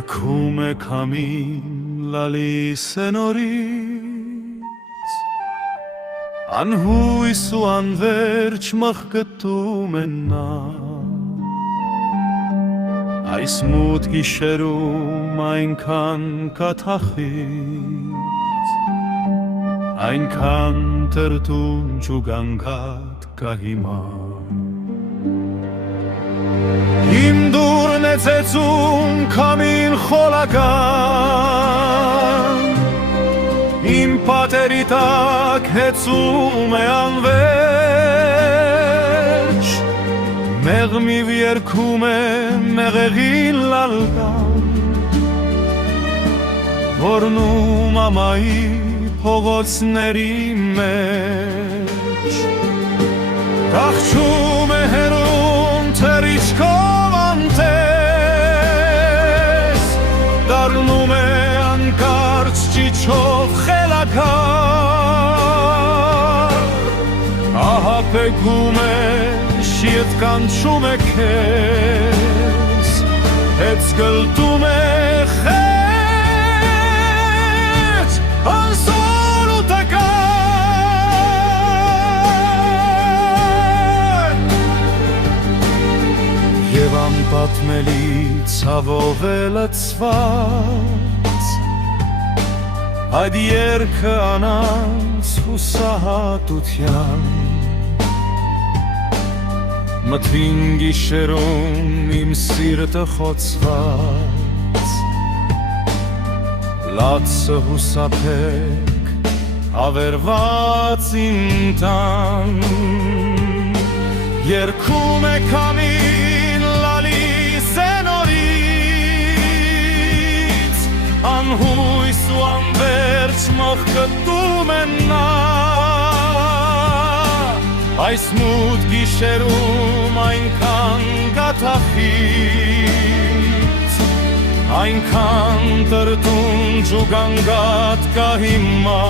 Երգում է քամին լալիս է նորից, անհույս ու անվերջ մղկտում է նա, այս մութ գիշերում այնքան կաթախից, այնքան տրտունջ ու գանգատ կա հիմա։ Իմ դուրն է ծեծում քամին խոլական, իմ պատերի տակ հեծում է անվերջ, մեղմիվ երգում է մեղեղին լալկան, որնում ամայի փողոցների մեջ, կախչում է հերուն թռիչքով անտես, դառնում է անկարծ ճիչով խելագար, ահապեկում է շիտ կանչում է քեզ, հետ զգլտում է խեց անսոր ու տկար, և անպատմելի ցավով է լցված այդ երգը անանց հուսահատության, մթին գիշերում իմ սիրտը խոցված, լացը հուսափեք ավերված իմ տան, երգում է քամին լալիս է նորից, անհույս ու անվերջ մղկտում է նա, այս մութ գիշերում այնքան կաթախից, այնքան տրտունջ ու գանգատ կա հիմա։